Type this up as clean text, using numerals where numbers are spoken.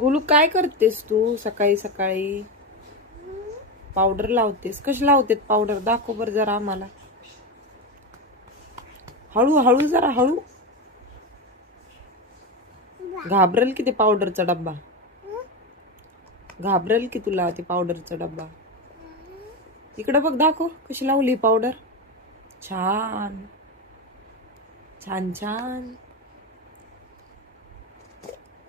गोलू काय करतेस तू सकाळी सकाळी? पावडर लावतेस? कशी लावतेत पावडर? दाखव बर जरा आम्हाला. हळू हळू, जरा हळू. घाबरेल की ते पावडरचा डब्बा. घाबरेल की तुला ते पावडरचा डब्बा. इकडे बघ, दाखव कशी लावली पावडर. छान छान छान.